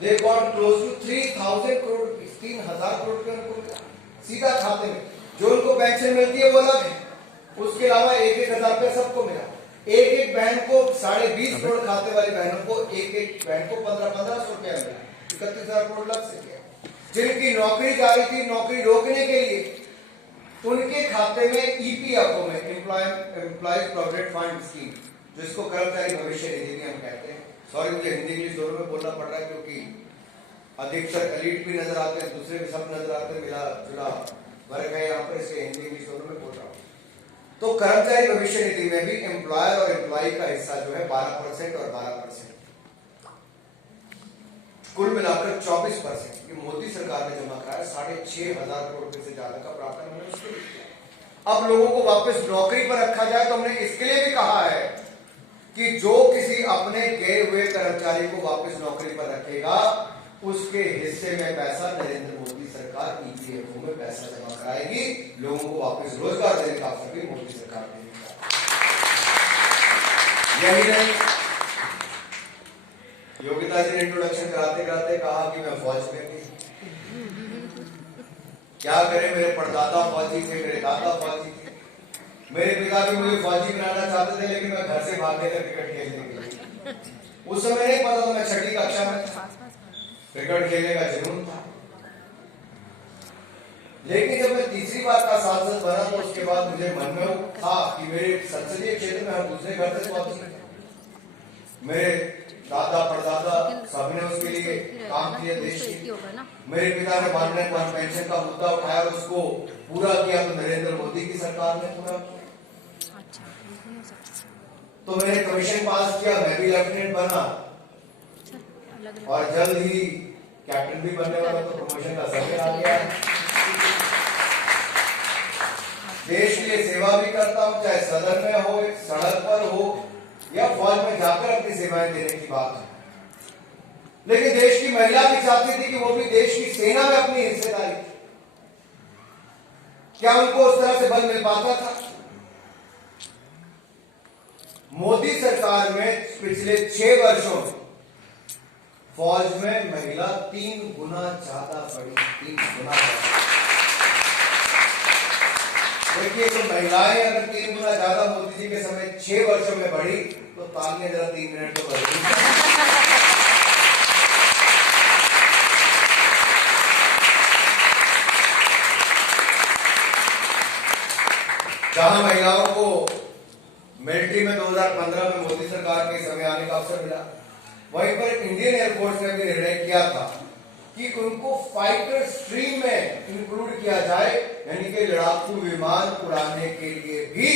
They got close to 3,000 crore rupees, 3,000 crore रुपए उनको मिला सीधा खाते में। जो उनको पेंशन मिलती है वो अलग है, उसके अलावा 1,000 रुपए सबको मिला। एक बहन को 20.5 करोड़ खाते वाली बहनों को एक बहन को 1500 रुपया मिला, 31,000 करोड़ लग से गया। जिनकी नौकरी जा रही थी, नौकरी रोकने के लिए उनके खाते में ईपीएफओ में एम्प्लॉयज प्रोविडेंट फंड स्कीम, जिसको कर्मचारी भविष्य निधि भी हम कहते हैं। सॉरी, मुझे हिंदी इंग्लिश दोनों में बोलना पड़ रहा है क्योंकि अधिकतर एलीट भी नजर आते हैं, दूसरे भी सब नजर आते हैं, मिला जुला वर्ग है यहाँ पर, इसलिए हिंदी इंग्लिश दोनों में बोल रहा हूँ। तो कर्मचारी भविष्य निधि में भी एम्प्लॉयर और एम्प्लॉय का हिस्सा जो है 12% और 12%, कुल मिलाकर 24% ये मोदी सरकार ने जमा कराया। 6,500 करोड़ रुपए से ज्यादा का प्रावधान हमने उसके लिए किया। अब लोगों को वापस नौकरी पर रखा जाए तो हमने इसके लिए भी कहा है कि जो किसी अपने गए हुए कर्मचारी को वापस नौकरी पर रखेगा उसके हिस्से में पैसा नरेंद्र मोदी सरकार ईपीएफओ में पैसा जमा कराएगी, लोगों को वापस रोजगार देने का अवसर भी मोदी सरकार देगी। यही नहीं, योगिता जी ने इंट्रोडक्शन कराते कराते कहा कि मैं फौज में थी। क्या करें, मेरे परदादा फौजी थे, मेरे दादा फौजी थे, मेरे पिता भी मुझे फौजी बनाना चाहते थे, लेकिन मैं घर से भाग गया क्रिकेट खेलने के लिए। उस समय नहीं पता था, मैं 6ठी कक्षा में था, क्रिकेट खेलने का जुनून था। लेकिन जब मैं तीसरी बार का सांसद बना तो उसके बाद मुझे मन में था कि मेरे संसदीय क्षेत्र में हम दूसरे घर से फौजी, मेरे दादा परदादा सबने उसके लिए काम किया देश के। मेरे पिता ने वार्डन पेंशन का मुद्दा उठाया, उसको पूरा किया तो नरेंद्र मोदी की सरकार ने पूरा किया। तो मैंने कमीशन पास किया, मैं भी लेफ्टिनेंट बना और जल्द ही कैप्टन भी बनने वाला, तो प्रमोशन का समय आ गया। देश के लिए सेवा भी करता हूं, चाहे सदन में हो, सड़क पर हो या फौज में जाकर अपनी सेवाएं देने की बात है। लेकिन देश की महिला भी चाहती थी कि वो भी देश की सेना में अपनी हिस्सेदारी, क्या उनको उस तरह से बल मिल पाता था? मोदी सरकार में पिछले 6 वर्षों में फौज में महिला 3 गुना ज्यादा बढ़ी, 3 गुना ज्यादा। देखिए, तो महिलाएं अगर 3 गुना ज्यादा मोदी जी के समय 6 वर्षों में बढ़ी तो तालियां जरा 3 मिनट तो बढ़ी। जहां महिलाओं को मिलिट्री में 2015 में मोदी सरकार के समय आने का अवसर मिला, वहीं पर इंडियन एयरफोर्स ने भी निर्णय किया था कि उनको फाइटर स्ट्रीम में इंक्लूड किया जाए, यानी कि लड़ाकू विमान उड़ाने के लिए भी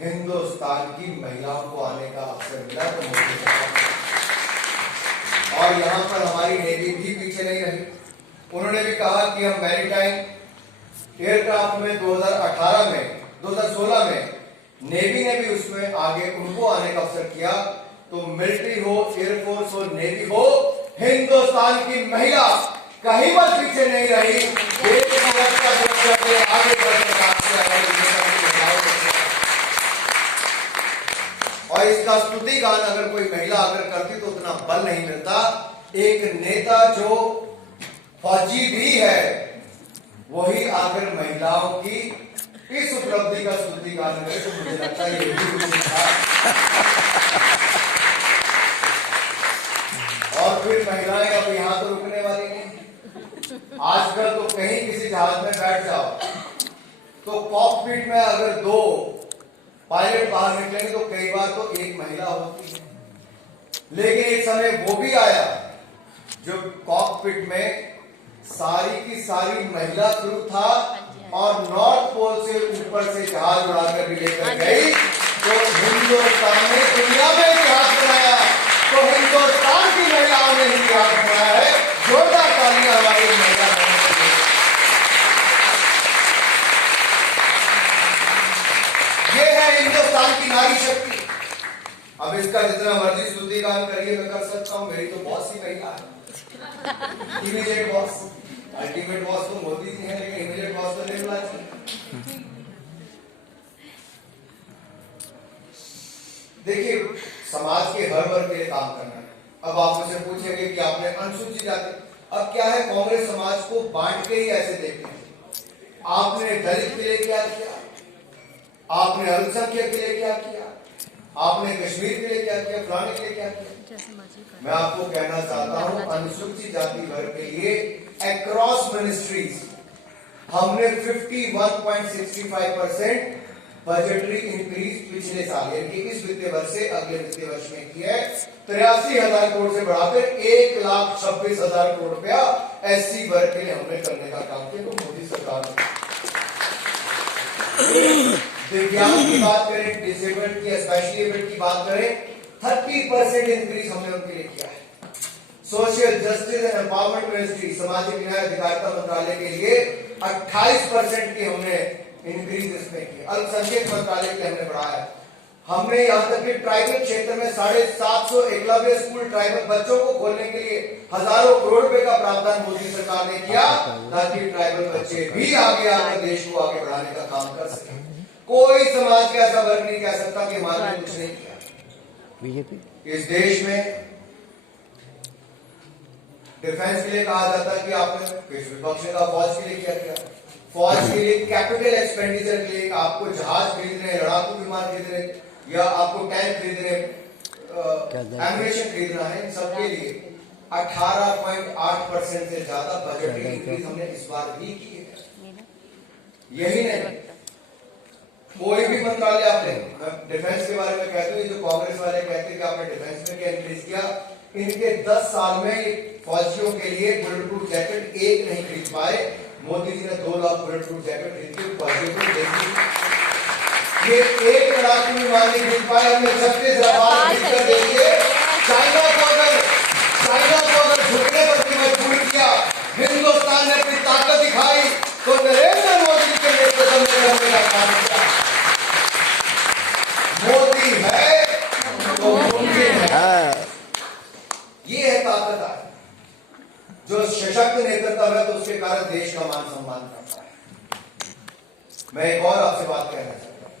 हिंदुस्तान की महिलाओं को आने का अवसर मिला। तो मोदी सरकार, और यहां पर हमारी नेवी भी पीछे नहीं रही। उन्होंने भी कहा कि हम मैरीटाइम एयरक्राफ्ट में 2016 में नेवी ने भी उसमें आगे उनको आने का अवसर किया। तो मिलिट्री हो, एयरफोर्स हो, नेवी हो, हिंदुस्तान की महिला कहीं पर पीछे नहीं रही। देश की रक्षा करते आगे बढ़ने का और इसका स्तुति गान अगर कोई महिला अगर करती तो उतना बल नहीं मिलता। एक नेता जो फौजी भी है वही आकर महिलाओं की इस उपलब्धि का स्तुति गान करे तो मुझे लगता है ये भी था। और फिर महिलाएं अब यहां तो रुकने वाली नहीं। आजकल तो कहीं किसी जहाज में बैठ जाओ तो कॉकपिट में अगर 2 पायलट बाहर निकलेंगे तो कई बार तो एक महिला होती है। लेकिन एक समय वो भी आया जो कॉकपिट में सारी की सारी महिला क्रू था और नॉर्थ पोल से ऊपर से जहाज उड़ाकर भी लेकर गई। तो हिंदुस्तान ने दुनिया में इतिहास बनाया, तो हिंदुस्तान की महिलाओं ने इतिहास बनाया है। जोरदार तालियां हमारी महिला बहनों के लिए। ये है हिंदुस्तान की नारी शक्ति। अब इसका जितना मर्जी स्तुति गान करिए मैं कर सकता हूं। मेरी तो बॉस ही महिला है, इमीडिएट बॉस। अल्टीमेट बॉस तो मोदी जी है, लेकिन इमीडिएट बॉस तो निर्मला जी। देखिए, समाज के हर वर्ग के लिए काम करना है। अब आप मुझसे पूछेंगे कि आपने अनुसूचित जाति, अब क्या है, कांग्रेस समाज को बांट के ही ऐसे देखते हैं। आपने दलित के लिए क्या किया, आपने अल्पसंख्यक के लिए क्या किया, आपने कश्मीर के लिए क्या किया, फलाने के लिए क्या किया। मैं आपको कहना चाहता हूं, अनुसूचित जाति वर्ग के लिए अक्रॉस मिनिस्ट्रीज हमने 51.65% बजटरी इंक्रीज पिछले साल यानी कि इस वित्तीय वर्ष से अगले वित्तीय वर्ष में की है। 83,000 करोड़ से बढ़ाकर 1,26,000 करोड़ रुपया एससी वर्ग के लिए हमने करने का काम किया। तो मोदी सरकार दिव्यांग की बात करें, डिसेबल्ड की, स्पेशली एबल्ड की बात करें, 30% इंक्रीज हमने उनके लिए किया है। Social justice and empowerment ministry, सामाजिक न्याय अधिकारिता मंत्रालय के लिए 28% की हमने इंक्रीज इसमें की। अल्पसंख्यक मंत्रालय के लिए हमने बढ़ाया। हमने यहां तक कि ट्राइबल क्षेत्र में 750 एकलव्य स्कूल ट्राइबल बच्चों को खोलने के लिए हजारों करोड़ रुपए का प्रावधान मोदी सरकार ने किया, ताकि ट्राइबल बच्चे भी आगे आकर देश को आगे बढ़ाने का काम कर सके। कोई समाज का ऐसा वर्ग नहीं कह सकता कि हमारे ने कुछ नहीं किया। बीजेपी इस देश में डिफेंस के लिए कहा जाता है कि आपने विपक्ष ने कहा फौज के लिए क्या किया। फौज के लिए कैपिटल एक्सपेंडिचर के लिए आपको जहाज खरीदने, लड़ाकू विमान खरीदने या आपको टैंक खरीदने, एम्यूनेशन खरीदना है, इन सबके लिए 18.8% से ज्यादा बजटरी इंक्रीज हमने इस बार भी की है। यही नहीं, कोई भी मंत्रालय आपने, डिफेंस के बारे में कहते हैं, जो कांग्रेस वाले कहते हैं कि आपने डिफेंस में क्या इंक्रीज किया, इनके 10 साल में फौजियों के लिए बुलेट प्रूफ जैकेट एक नहीं खरीद पाए। मोदी जी ने 2 लाख बुलेट प्रूफ जैकेट खरीद के फौजियों को दे दी। ये 1 लड़ाकू विमान नहीं खरीद पाए, हमने 36 रफाल खरीद कर दे दिए। चाइना को अगर झुकने पर मजबूर किया, हिंदुस्तान ने अपनी ताकत दिखाई, तो नरेंद्र मोदी के नेतृत्व में करने का काम किया। मोदी है तो मुमकिन है, ये है ताकत। जो सशक्त नेतृत्व है तो उसके कारण देश का मान सम्मान करता है। मैं एक और आपसे बात कहना चाहता हूं,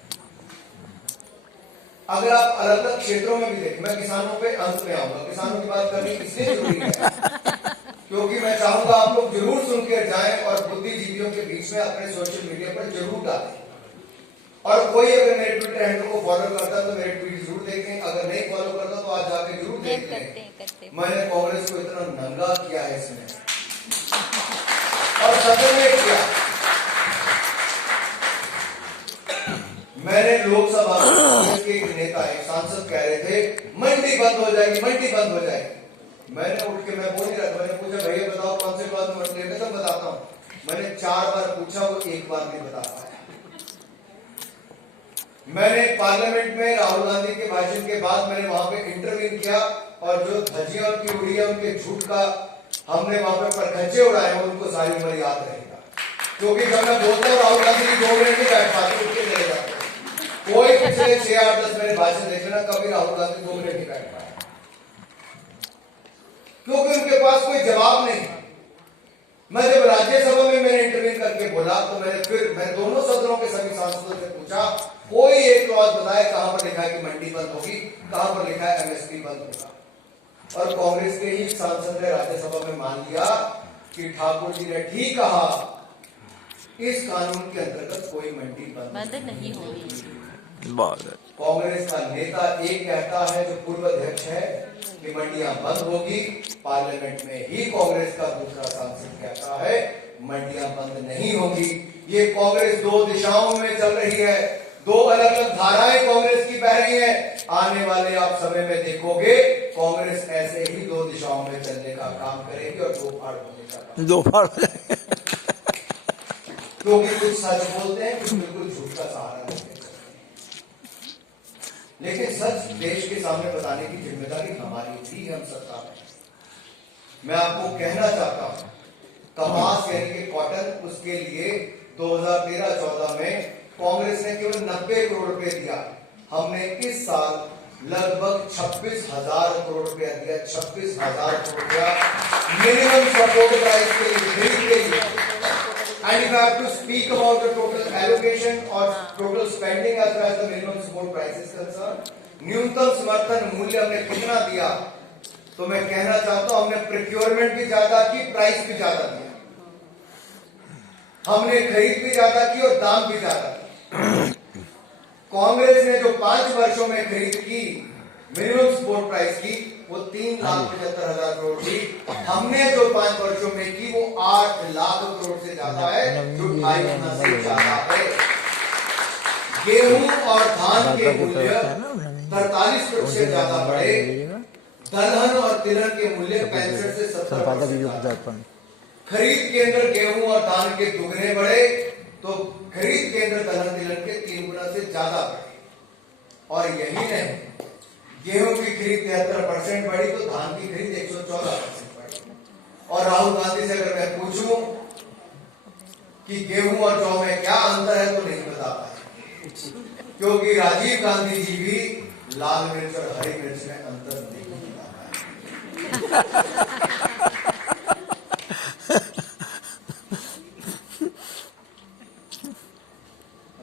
अगर आप अलग अलग क्षेत्रों में भी देखें, मैं किसानों पे अंत में आऊंगा, किसानों की बात करनी इसलिए जरूरी है क्योंकि मैं चाहूंगा आप लोग जरूर सुनकर जाएं और बुद्धिजीवियों के बीच में अपने सोशल मीडिया पर जरूर डालें। और कोई अगर मेरे ट्विटर हैंडल को फॉलो करता तो मेरे ट्वीट जरूर देखें, अगर नहीं फॉलो करता तो आज जाके जरूर देखें। मैंने कांग्रेस को इतना नंगा किया है इसमें, और सदन में किया। मैंने लोकसभा के एक नेता, एक सांसद कह रहे थे मंडी बंद हो जाएगी, मंडी बंद हो जाएगी। मैंने उठ के, मैं बोल नहीं रहा था, मैंने पूछा भैया बताओ कौन से बात मंडी है, सब बताता हूं। मैंने 4 बार पूछा, वो एक बार नहीं बता पाया। मैंने पार्लियामेंट में राहुल गांधी के भाषण के बाद मैंने वहां पे इंटरव्यू किया, और जो धज्जियां उनकी उड़ी है, उनके झूठ का हमने वहां पे परखच्चे उड़ाए हैं, उनको सारी उम्र याद रहेगा। क्योंकि जब मैं बोलता हूँ राहुल गांधी 2 मिनट नहीं बैठ पाते, उठ के चले जाते। कोई पिछले 6, 8, 10 मेरे भाषण देख लेना, कभी राहुल गांधी 2 मिनट नहीं बैठ पाए, क्योंकि उनके पास कोई जवाब नहीं। मैं जब राज्यसभा में मैंने इंटरव्यू करके बोला, तो मैं दोनों सदनों के सभी सांसदों से पूछा, कोई एक क्लॉज बताए कहां पर लिखा है कि मंडी बंद होगी, कहां पर लिखा है एमएसपी बंद होगा। और कांग्रेस के ही सांसद ने राज्यसभा में मान लिया कि ठाकुर जी ने ठीक कहा, इस कानून के अंतर्गत कोई मंडी बंद नहीं होगी। कांग्रेस का नेता एक कहता है, जो पूर्व अध्यक्ष है, कि मंडियां बंद होगी। पार्लियामेंट में ही कांग्रेस का दूसरा सांसद कहता है मंडियां बंद नहीं होगी। ये कांग्रेस 2 दिशाओं में चल रही है, 2 अलग अलग धाराएं कांग्रेस की बह रही हैं। आने वाले आप समय में देखोगे कांग्रेस ऐसे ही 2 दिशाओं में चलने का काम करेगी और 2 फाड़ होने का काम। 2 फाड़ हो जाएंगे, क्योंकि कुछ सच बोलते हैं, कुछ बिल्कुल झूठ का सहारा लेते हैं। लेकिन सच देश के सामने बताने की जिम्मेदारी हमारी थी, हम सरकार है। मैं आपको कहना चाहता हूं, कपास यानी कि कॉटन, उसके लिए 2013-14 में कांग्रेस ने केवल 90 करोड़ रुपए दिया। हमने इस साल लगभग 26,000 करोड़ रुपया दिया, 26,000 करोड़ रुपया मिनिमम सपोर्ट प्राइस के लिए। And if I have to speak about the total allocation or total spending as far as the minimum support price is concerned, न्यूनतम समर्थन मूल्य हमने कितना दिया? तो मैं कहना चाहता हूं, हमने प्रोक्योरमेंट भी ज्यादा की, प्राइस भी ज्यादा दिया, हमने खरीद भी ज्यादा की और दाम भी ज्यादा किया। कांग्रेस ने जो 5 वर्षों में खरीद की मिनिमम सपोर्ट प्राइस की वो 3,75,000 करोड़ थी, हमने जो 5 वर्षों में की वो 8 लाख करोड़ से ज्यादा है, जो 2.5 गुना से ज्यादा है। गेहूं और धान के मूल्य 43% ज्यादा बढ़े, दलहन और तिलहन के मूल्य 65 से 70%। खरीद केंद्र गेहूं और धान के दुगने बढ़े तो खरीद केंद्र दलहन तिलहन के 3 गुना से ज्यादा बढ़े। और यही नहीं, गेहूं की खरीद 73% बढ़ी तो धान की खरीद 114% बढ़ी। और राहुल गांधी से अगर मैं पूछूं कि गेहूं और जौ में क्या अंतर है तो नहीं बता पाए, क्योंकि राजीव गांधी जी भी लाल मिर्च और हरी मिर्च में अंतर नहीं बता पाए।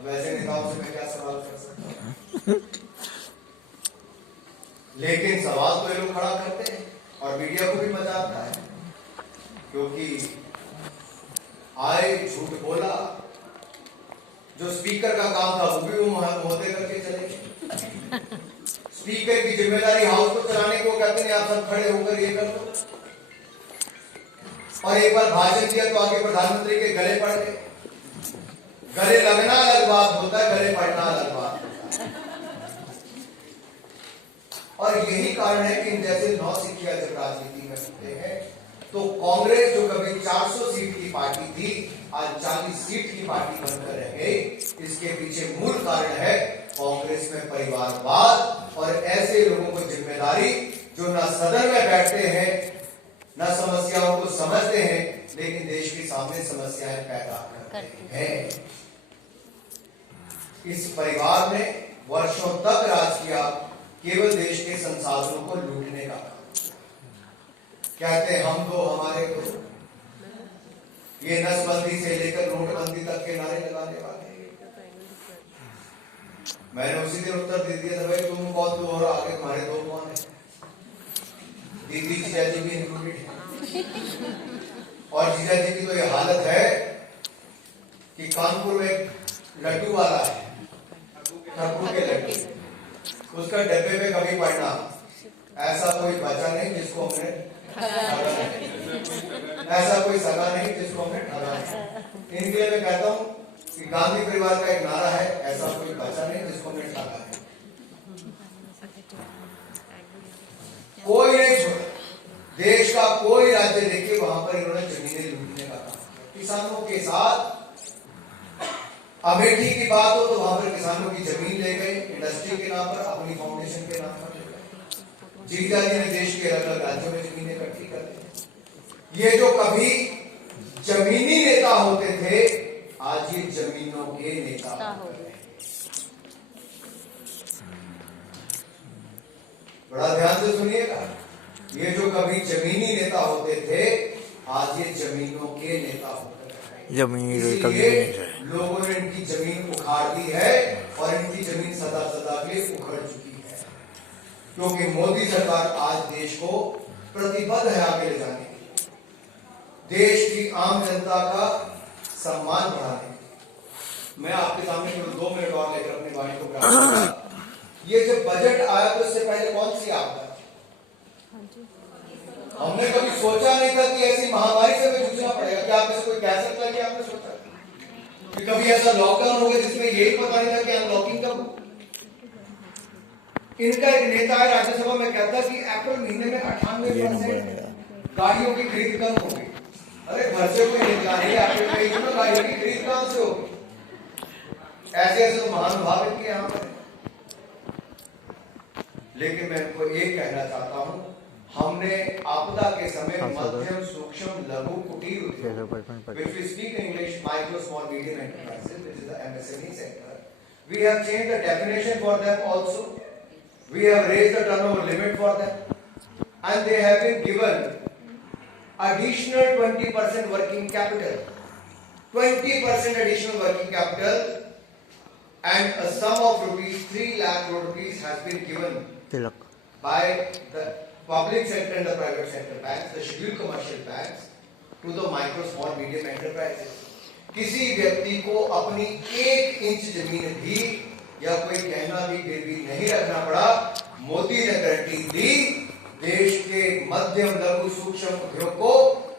वैसे नेताओं से मैं क्या सवाल कर सकता हूं, लेकिन सवाल तो ये लोग खड़ा करते हैं और मीडिया को भी मजा आता है, क्योंकि आए झूठ बोला, जो स्पीकर का काम था वो भी वो महोदय करके चले गए। स्पीकर की जिम्मेदारी हाउस को चलाने को कहते हैं आप सब खड़े होकर ये कर दो, और एक बार भाषण दिया तो आगे प्रधानमंत्री के गले पड़ गए। गले लगना अलग बात होता है, गले पड़ना अलग बात होता है। और यही कारण है कि इन जैसे नौसिखिया जब राजनीति में होते हैं तो कांग्रेस जो कभी 400 सीट की पार्टी थी आज 40 सीट की पार्टी बनकर रह गई। इसके पीछे मूल कारण है कांग्रेस में परिवारवाद और ऐसे लोगों को जिम्मेदारी जो न सदन में बैठते हैं न समस्याओं को समझते हैं, लेकिन देश के सामने समस्याएं पैदा करते हैं। इस परिवार ने वर्षों तक राज किया केवल देश के संसाधनों को लूटने का। कहते हैं हम दो हमारे दो, ये नसबंदी से लेकर नोटबंदी तक के नारे लगाने वाले। मैंने उसी दिन उत्तर दे दिया था, भाई तुम कौन दो और आगे तुम्हारे दो कौन है? दीदी जीजा जी भी इंक्लूडेड है। और जीजा जी की तो ये हालत है कि कानपुर में लड्डू वाला है, ठप्पू के लड्डू, उसका डब्बे में कभी पढ़ना, ऐसा कोई बचा नहीं जिसको हमने ठगा नहीं, ऐसा कोई सगा नहीं जिसको हमने ठगा नहीं। इनके लिए मैं कहता हूं कि गांधी परिवार का एक नारा है, ऐसा कोई बचा नहीं जिसको हमने ठगा नहीं। कोई नहीं छोड़ा, देश का कोई राज्य देखिए वहां पर इन्होंने जमीनें लूटने का काम। किसानों के साथ अमेठी की बात हो तो वहां पर किसानों की जमीन ले गए, इंडस्ट्री के नाम पर, अपनी फाउंडेशन के नाम पर ले गए। जीजा जी ने देश के अलग अलग राज्यों में जमीनें इकट्ठी कर दी। ये जो कभी जमीनी नेता होते थे आज ये जमीनों के नेता हो गए। बड़ा ध्यान से सुनिएगा, ये जो कभी जमीनी नेता होते थे आज ये जमीनों के नेता हो गए। इसलिए लोगों ने इनकी जमीन उखाड़ दी है और इनकी जमीन सदा सदा के लिए उखड़ चुकी है, क्योंकि मोदी सरकार आज देश को प्रतिबद्ध है आगे ले जाने के लिए, देश की आम जनता का सम्मान बढ़ाने के लिए। मैं आपके सामने केवल 2 मिनट और लेकर अपनी वाणी को प्राप्त करूंगा। ये जब बजट आया तो इससे पहले कौन सी आपदा? हमने कभी सोचा नहीं था कि ऐसी महामारी से हमें जूझना पड़ेगा। क्या आप में से कोई कह सकता है कि आपने सोचा कि कभी ऐसा लॉकडाउन होगा जिसमें यही पता नहीं था कि अनलॉकिंग कब हो? इनका एक नेता है राज्यसभा में कहता कि अप्रैल महीने में 98% गाड़ियों की खरीद कम होगी। अरे घर से कोई निकला नहीं, अप्रैल महीने में गाड़ियों की खरीद कहां से होगी? ऐसे ऐसे तो महानुभाव इनके यहाँ पर। लेकिन मैं इनको एक कहना चाहता हूं, हमने आपदा के समय मध्यम सूक्ष्म लघु कुटीर उद्योग, which we speak in English, micro small medium enterprises, which is the MSME sector, we have changed the definition for them also. We have raised the turnover limit for them, and they have been given additional 20% working capital, 20% additional working capital, and a sum of rupees 3 lakh crore rupees has been given by the public sector and the private sector banks, the scheduled commercial banks, to the micro, small, medium enterprises. किसी व्यक्ति को अपनी 1 inch जमीन भी या कोई गहना भी गिरवी नहीं रखना पड़ा। मोदी ने गारंटी दी, देश के मध्यम लघु सूक्ष्म उद्योग को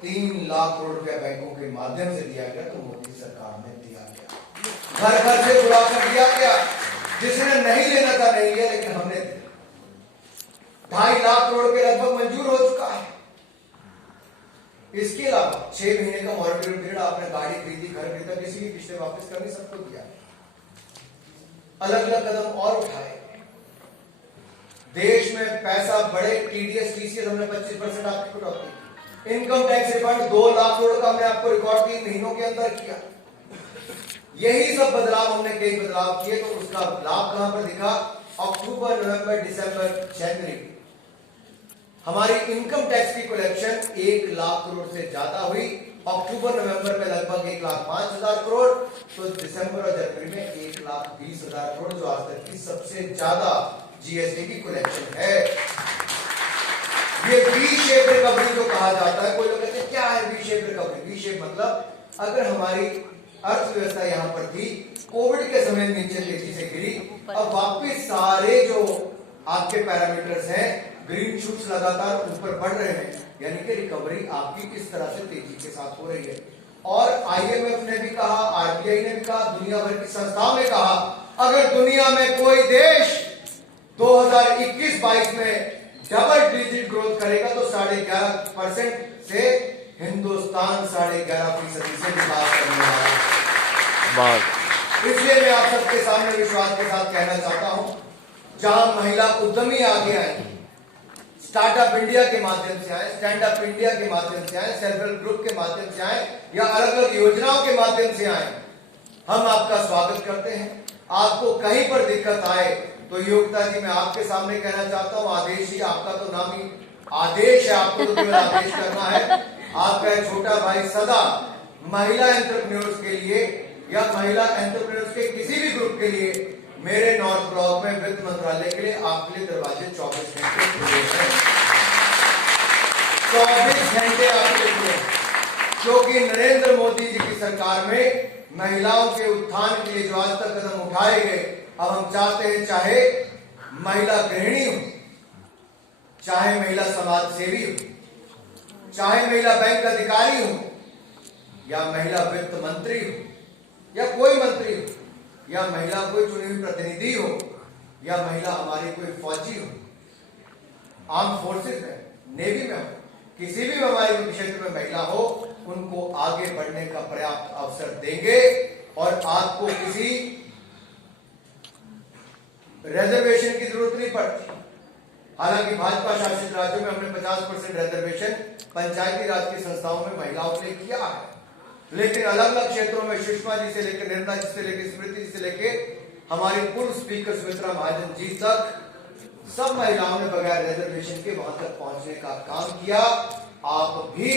3 लाख करोड़ रुपया बैंकों के माध्यम से दिया गया, तो मोदी सरकार ने दिया गया। घर घर से बुला कर दिया गया, जिसने नहीं लेना था नहीं लिया, लेकिन हमने 2.5 लाख करोड़ के लगभग मंजूर हो चुका है। इसके अलावा 6 महीने का मॉनिटरिंग पीरियड, आपने गाड़ी खरीदी, घर खरीदा, किसी की किस्तें वापस करनी, सबको दिया। अलग अलग कदम और उठाए। देश में पैसा बड़े टीडीएस टीसीएस हमने 25% आपकी कटौती। Income tax refund 2 lakh crore का हमने आपको रिकॉर्ड 3 महीनों के अंदर किया। यही सब बदलाव हमने कई बदलाव किए, तो उसका लाभ कहां पर दिखा? अक्टूबर, नवंबर, दिसंबर, जनवरी हमारी इनकम टैक्स की कलेक्शन 1 लाख करोड़ से ज्यादा हुई। अक्टूबर नवंबर में लगभग 1,05,000 करोड़, तो दिसंबर और जनवरी में 1,20,000 करोड़, जो आज तक की सबसे ज्यादा जीएसटी की कलेक्शन है। ये वी शेप रिकवरी जो कहा जाता है, कोई लोग कहते हैं क्या है V shape recovery? V shape मतलब अगर हमारी अर्थव्यवस्था यहां पर थी, कोविड के समय नीचे तेजी से गिरी, अब वापिस सारे जो आपके पैरामीटर्स हैं, ग्रीन शूट्स लगातार ऊपर बढ़ रहे हैं, यानी कि रिकवरी आपकी किस तरह से तेजी के साथ हो रही है। और आईएमएफ ने भी कहा, आरबीआई ने भी कहा, दुनिया भर की संस्थाओं ने कहा, अगर दुनिया में कोई देश 2021-22 में डबल डिजिट ग्रोथ करेगा तो 11.5% से हिंदुस्तान 11.5% से विकास करने वाला है। इसलिए मैं आप सबके सामने विश्वास के साथ कहना चाहता हूं, जहां महिला उद्यमी आगे आए, स्टार्टअप इंडिया के माध्यम से आए, स्टैंड अप इंडिया के माध्यम से आए, सेल्फ हेल्प ग्रुप के माध्यम से आए, या अलग अलग योजनाओं के माध्यम से आए, हम आपका स्वागत करते हैं। आपको कहीं पर दिक्कत आए तो योगिता जी, मैं आपके सामने कहना चाहता हूं, आदेश ही आपका तो नाम ही आदेश है, आपको तो केवल आदेश करना है। आपका एक छोटा भाई सदा महिला एंटरप्रेन्योर्स के लिए या महिला एंटरप्रेन्योर्स के किसी भी ग्रुप के लिए मेरे नॉर्थ ब्लॉक में वित्त मंत्रालय के लिए आपके लिए दरवाजे 24 घंटे खुले हैं। 24 घंटे आपके लिए, क्योंकि नरेंद्र मोदी जी की सरकार में महिलाओं के उत्थान के लिए जो आज तक कदम उठाए गए, अब हम चाहते हैं चाहे महिला गृहिणी हो, चाहे महिला समाज सेवी हो, चाहे महिला बैंक अधिकारी हो, या महिला वित्त मंत्री हो, या कोई मंत्री हो, या महिला कोई चुनी हुई प्रतिनिधि हो, या महिला हमारी कोई फौजी हो, आर्म फोर्सेस में, नेवी में हो, किसी भी हमारे क्षेत्र में महिला हो, उनको आगे बढ़ने का पर्याप्त अवसर देंगे और आपको किसी रिजर्वेशन की जरूरत नहीं पड़ती। हालांकि भाजपा शासित राज्यों में हमने 50% रिजर्वेशन पंचायती राज की संस्थाओं में महिलाओं के लिए किया है, लेकिन अलग अलग क्षेत्रों में सुषमा जी से लेकर, निर्मला जी से लेकर, स्मृति जी से लेकर हमारी पूर्व स्पीकर सुमित्रा महाजन जी तक, सब महिलाओं ने बगैर रिजर्वेशन के वहां तक पहुंचने का काम किया। आप भी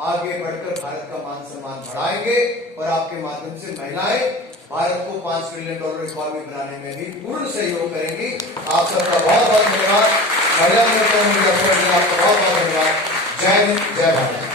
आगे बढ़कर भारत का मान सम्मान बढ़ाएंगे और आपके माध्यम से महिलाएं भारत को $5 ट्रिलियन इकोनॉमी बनाने में भी पूर्ण सहयोग करेंगी। आप सबका बहुत बहुत धन्यवाद। महिला मोर्चा में आपका बहुत बहुत धन्यवाद। जय हिंद, जय भारत।